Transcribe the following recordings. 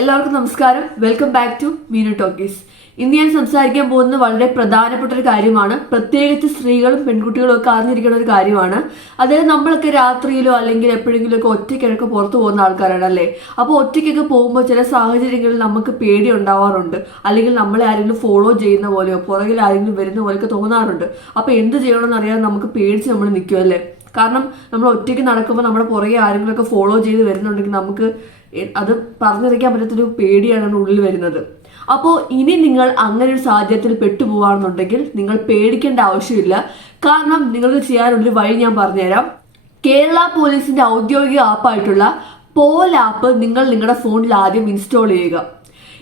എല്ലാവർക്കും നമസ്കാരം. Welcome back to Meenu talkies ഇന്ന് ഞാൻ സംസാരിക്കാൻ പോകുന്നത് വളരെ പ്രധാനപ്പെട്ട ഒരു കാര്യമാണ്. പ്രത്യേകിച്ച് സ്ത്രീകളും പെൺകുട്ടികളും ഒക്കെ അറിഞ്ഞിരിക്കുന്ന ഒരു കാര്യമാണ്. അതായത് നമ്മളൊക്കെ രാത്രിയിലോ അല്ലെങ്കിൽ എപ്പോഴെങ്കിലും ഒക്കെ ഒറ്റയ്ക്കൊക്കെ പുറത്തു പോകുന്ന ആൾക്കാരാണ് അല്ലേ? അപ്പോൾ ഒറ്റയ്ക്കൊക്കെ പോകുമ്പോൾ ചില സാഹചര്യങ്ങളിൽ നമുക്ക് പേടി ഉണ്ടാവാറുണ്ട്. അല്ലെങ്കിൽ നമ്മളെ ആരെങ്കിലും ഫോളോ ചെയ്യുന്ന പോലെയോ പുറകിൽ ആരെങ്കിലും വരുന്ന പോലെയൊക്കെ തോന്നാറുണ്ട്. അപ്പോൾ എന്ത് ചെയ്യണമെന്ന് അറിയാതെ നമുക്ക് പേടിച്ച് നമ്മൾ നിൽക്കുമല്ലേ കാരണം നമ്മൾ ഒറ്റയ്ക്ക് നടക്കുമ്പോൾ നമ്മുടെ പുറകെ ആരെങ്കിലുമൊക്കെ ഫോളോ ചെയ്ത് വരുന്നുണ്ടെങ്കിൽ നമുക്ക് അത് പറഞ്ഞറിയിക്കാൻ പറ്റാത്തൊരു പേടിയാണ് ഉള്ളിൽ വരുന്നത്. അപ്പോൾ ഇനി നിങ്ങൾ അങ്ങനെ ഒരു സാഹചര്യത്തിൽ പെട്ടുപോവാണെന്നുണ്ടെങ്കിൽ നിങ്ങൾ പേടിക്കേണ്ട ആവശ്യമില്ല. കാരണം നിങ്ങൾക്ക് ചെയ്യാനുള്ളൊരു വഴി ഞാൻ പറഞ്ഞുതരാം. കേരള പോലീസിന്റെ ഔദ്യോഗിക ആപ്പായിട്ടുള്ള പോൽ ആപ്പ് നിങ്ങൾ നിങ്ങളുടെ ഫോണിൽ ആദ്യം ഇൻസ്റ്റാൾ ചെയ്യുക.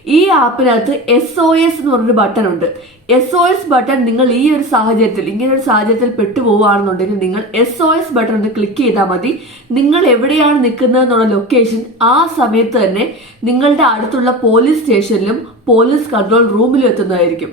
ഈ ആപ്പിനകത്ത് എസ് ഒ എസ് എന്ന് പറഞ്ഞൊരു ബട്ടൺ ഉണ്ട്. എസ് ഒ എസ് ബട്ടൺ നിങ്ങൾ ഈ ഒരു സാഹചര്യത്തിൽ ഇങ്ങനെ ഒരു സാഹചര്യത്തിൽ പെട്ടുപോവുകയാണെന്നുണ്ടെങ്കിൽ നിങ്ങൾ എസ് ഒ എസ് ബട്ടൺ ഒന്ന് ക്ലിക്ക് ചെയ്താൽ മതി. നിങ്ങൾ എവിടെയാണ് നിൽക്കുന്നത് എന്നുള്ള ലൊക്കേഷൻ ആ സമയത്ത് തന്നെ നിങ്ങളുടെ അടുത്തുള്ള പോലീസ് സ്റ്റേഷനിലും പോലീസ് കൺട്രോൾ റൂമിലും എത്തുന്നതായിരിക്കും.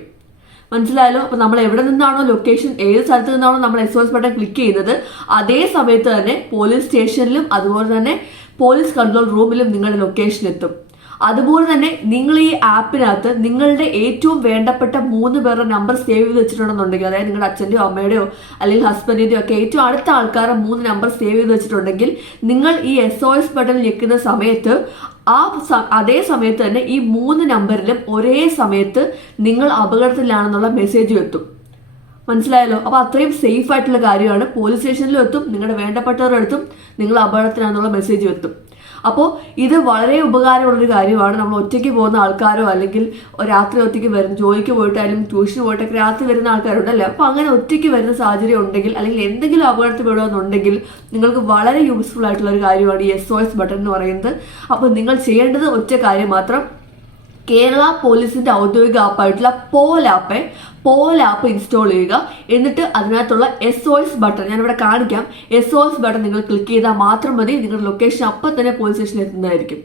മനസ്സിലായല്ലോ? അപ്പൊ നമ്മൾ എവിടെ നിന്നാണോ ലൊക്കേഷൻ ഏത് സ്ഥലത്ത് നിന്നാണോ നമ്മൾ S O S button click ചെയ്യുന്നത് അതേ സമയത്ത് തന്നെ പോലീസ് സ്റ്റേഷനിലും അതുപോലെ തന്നെ പോലീസ് കൺട്രോൾ റൂമിലും നിങ്ങളുടെ ലൊക്കേഷൻ എത്തും. അതുപോലെ തന്നെ നിങ്ങൾ ഈ ആപ്പിനകത്ത് നിങ്ങളുടെ ഏറ്റവും വേണ്ടപ്പെട്ട മൂന്ന് പേരുടെ നമ്പർ സേവ് ചെയ്ത് വെച്ചിട്ടുണ്ടെന്നുണ്ടെങ്കിൽ അതായത് നിങ്ങളുടെ അച്ഛന്റെയോ അമ്മയുടെയോ അല്ലെങ്കിൽ ഹസ്ബൻഡിന്റെയോ ഒക്കെ ഏറ്റവും അടുത്ത ആൾക്കാരുടെ മൂന്ന് നമ്പർ സേവ് ചെയ്ത് വെച്ചിട്ടുണ്ടെങ്കിൽ നിങ്ങൾ ഈ എസ് ഒ എസ് ബട്ടൺ ഞെക്കുന്ന സമയത്ത് ആ അതേ സമയത്ത് തന്നെ ഈ മൂന്ന് നമ്പറിലും ഒരേ സമയത്ത് നിങ്ങൾ അപകടത്തിലാണെന്നുള്ള മെസ്സേജ് എത്തും. മനസ്സിലായല്ലോ? അപ്പോൾ അത്രയും സേഫ് ആയിട്ടുള്ള കാര്യമാണ്. പോലീസ് സ്റ്റേഷനിലും എത്തും. നിങ്ങളുടെ വേണ്ടപ്പെട്ടവരുടെ അടുത്തും നിങ്ങൾ അപകടത്തിലാണെന്നുള്ള മെസ്സേജ് എത്തും. അപ്പോൾ ഇത് വളരെ ഉപകാരമുള്ളൊരു കാര്യമാണ്. നമ്മൾ ഒറ്റയ്ക്ക് പോകുന്ന ആൾക്കാരോ അല്ലെങ്കിൽ രാത്രി ഒറ്റയ്ക്ക് വരുന്ന ജോലിക്ക് പോയിട്ടായാലും ട്യൂഷന് പോയിട്ടൊക്കെ രാത്രി വരുന്ന ആൾക്കാരുണ്ടല്ലോ? അപ്പോൾ അങ്ങനെ ഒറ്റയ്ക്ക് വരുന്ന സാഹചര്യം ഉണ്ടെങ്കിൽ അല്ലെങ്കിൽ എന്തെങ്കിലും അപകടത്തിൽ പെടുകയെന്നുണ്ടെങ്കിൽ നിങ്ങൾക്ക് വളരെ യൂസ്ഫുൾ ആയിട്ടുള്ള ഒരു കാര്യമാണ് ഈ എസ് ഒ എസ് ബട്ടൺ എന്ന് പറയുന്നത്. അപ്പോൾ നിങ്ങൾ ചെയ്യേണ്ടത് ഒറ്റ കാര്യം മാത്രം കേരള പോലീസിന്റെ ഔദ്യോഗിക ആപ്പായിട്ടുള്ള പോൽ ആപ്പ് പോൽ ആപ്പ് ഇൻസ്റ്റാൾ ചെയ്യുക. എന്നിട്ട് അതിനകത്തുള്ള എസ് ഒ എസ് ബട്ടൺ ഞാനിവിടെ കാണിക്കാം. എസ് ഒ എസ് ബട്ടൺ നിങ്ങൾ ക്ലിക്ക് ചെയ്താൽ മാത്രം മതി. നിങ്ങളുടെ ലൊക്കേഷൻ അപ്പം തന്നെ പോലീസ് സ്റ്റേഷനിൽ എത്തുന്നതായിരിക്കും.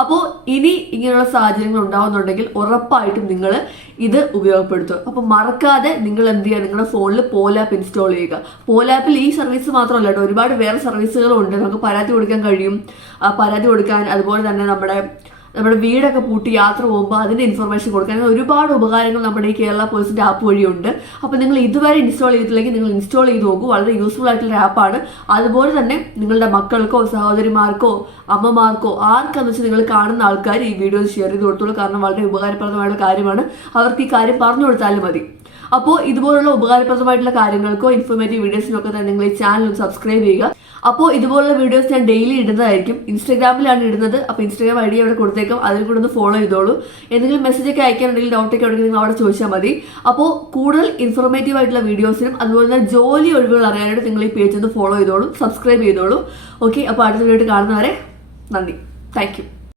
അപ്പോൾ ഇനി ഇങ്ങനെയുള്ള സാഹചര്യങ്ങൾ ഉണ്ടാവുന്നുണ്ടെങ്കിൽ ഉറപ്പായിട്ടും നിങ്ങൾ ഇത് ഉപയോഗപ്പെടുത്തുക. അപ്പോൾ മറക്കാതെ നിങ്ങൾ എന്ത് ചെയ്യുക? നിങ്ങളുടെ ഫോണിൽ പോലാപ്പ് ഇൻസ്റ്റാൾ ചെയ്യുക. പോലാപ്പിൽ ഈ സർവീസ് മാത്രമല്ല കേട്ടോ. ഒരുപാട് വേറെ സർവീസുകളും ഉണ്ട്. നമുക്ക് പരാതി കൊടുക്കാൻ കഴിയും. പരാതി കൊടുക്കാൻ അതുപോലെ തന്നെ നമ്മുടെ നമ്മുടെ വീടൊക്കെ പൂട്ടി യാത്ര പോകുമ്പോൾ അതിന്റെ ഇൻഫർമേഷൻ കൊടുക്കാൻ. അങ്ങനെ ഒരുപാട് ഉപകാരങ്ങൾ നമ്മുടെ ഈ കേരള പോലീസിന്റെ ആപ്പ് വഴിയുണ്ട്. അപ്പോൾ നിങ്ങൾ ഇതുവരെ ഇൻസ്റ്റാൾ ചെയ്തിട്ടില്ലെങ്കിൽ നിങ്ങൾ ഇൻസ്റ്റാൾ ചെയ്ത് നോക്കൂ. വളരെ യൂസ്ഫുൾ ആയിട്ടുള്ള ആപ്പാണ് അതുപോലെ തന്നെ നിങ്ങളുടെ മക്കൾക്കോ സഹോദരിമാർക്കോ അമ്മമാർക്കോ ആർക്കാന്ന് വെച്ചാൽ നിങ്ങൾ കാണുന്ന ആൾക്കാർ ഈ വീഡിയോ ഷെയർ ചെയ്ത് കൊടുത്തോളൂ. കാരണം വളരെ ഉപകാരപ്രദമായിട്ടുള്ള കാര്യമാണ്. അവർക്ക് ഈ കാര്യം പറഞ്ഞു കൊടുത്താലും മതി. അപ്പോൾ ഇതുപോലുള്ള ഉപകാരപ്രദമായിട്ടുള്ള കാര്യങ്ങൾക്കോ ഇൻഫോർമേറ്റീവ് വീഡിയോസിനോ ഒക്കെ തന്നെ നിങ്ങൾ ഈ ചാനൽ സബ്സ്ക്രൈബ് ചെയ്യുക. അപ്പോൾ ഇതുപോലുള്ള വീഡിയോസ് ഞാൻ ഡെയിലി ഇടുന്നതായിരിക്കും. ഇൻസ്റ്റാഗ്രാമിലാണ് ഇടുന്നത്. അപ്പോൾ ഇൻസ്റ്റാഗ്രാം ഐ ഡി അവിടെ കൊടുത്തേക്കും. അതിൽ കൂടെ ഒന്ന് ഫോളോ ചെയ്തോളൂ. എന്തെങ്കിലും മെസ്സേജ് ഒക്കെ അയക്കാനുണ്ടെങ്കിൽ ഡൗട്ട് ഒക്കെ ഉണ്ടെങ്കിൽ നിങ്ങൾ അവിടെ ചോദിച്ചാൽ മതി. അപ്പോൾ കൂടുതൽ ഇൻഫോർമേറ്റീവ് ആയിട്ടുള്ള വീഡിയോസിനും അതുപോലെ തന്നെ ജോലി ഒഴിവുകൾ അറിയാനായിട്ട് നിങ്ങൾ ഈ പേജ് ഒന്ന് ഫോളോ ചെയ്തോളൂ. സബ്സ്ക്രൈബ് ചെയ്തോളൂ. ഓക്കെ അപ്പോൾ അടുത്ത വീഡിയോ കാണുന്നവരെ നന്ദി. താങ്ക്